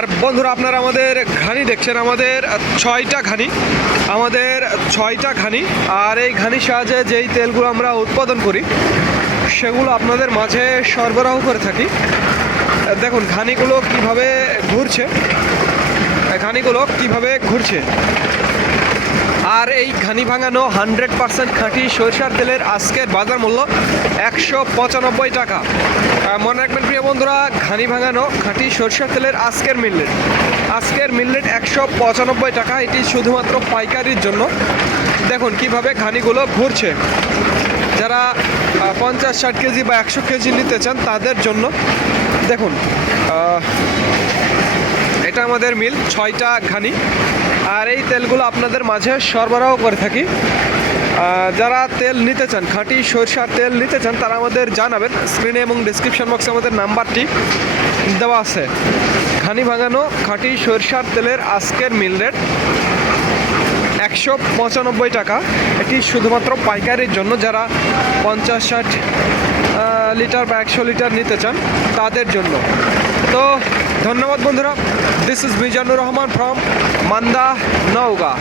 আর বন্ধুরা আপনারা আমাদের ঘানি দেখছেন, আমাদের ছয়টা ঘানি। আর এই ঘানির সাহায্যে যেই তেলগুলো আমরা উৎপাদন করি সেগুলো আপনাদের মাঝে সরবরাহ করে থাকি। দেখুন ঘানিগুলো কিভাবে ঘুরছে। আর এই ঘানি ভাঙানো 100% খাঁটি সরিষার তেলের আজকের বাজার মূল্য 195 টাকা। মনে রাখবেন প্রিয় বন্ধুরা, ঘানি ভাঙানো খাঁটি সরিষার তেলের আজকের মিলরেট 195 টাকা। এটি শুধুমাত্র পাইকারির জন্য। দেখুন কিভাবে ঘানিগুলো ঘুরছে। যারা 50-60 কেজি বা 100 কেজি নিতে চান তাদের জন্য দেখুন, এটা আমাদের মিল 6টা ঘানি। আর এই তেলগুলো আপনাদের মাঝে সরবরাহ করে থাকি। যারা তেল নিতে চান, খাঁটি সরিষার তেল নিতে চান, তারা আমাদের জানাবেন। স্ক্রিনে এবং ডিসক্রিপশন বক্সে আমাদের নাম্বারটি দেওয়া আছে। ঘানি ভাঙানো খাঁটি সরিষার তেলের আজকের মিল রেট 195 টাকা। এটি শুধুমাত্র পাইকারির জন্য। যারা 50-60 লিটার বা 100 লিটার নিতে চান তাদের জন্য। তো ধন্যবাদ বন্ধুরা। This is Mizanur Rahman from Manda, Naogaon.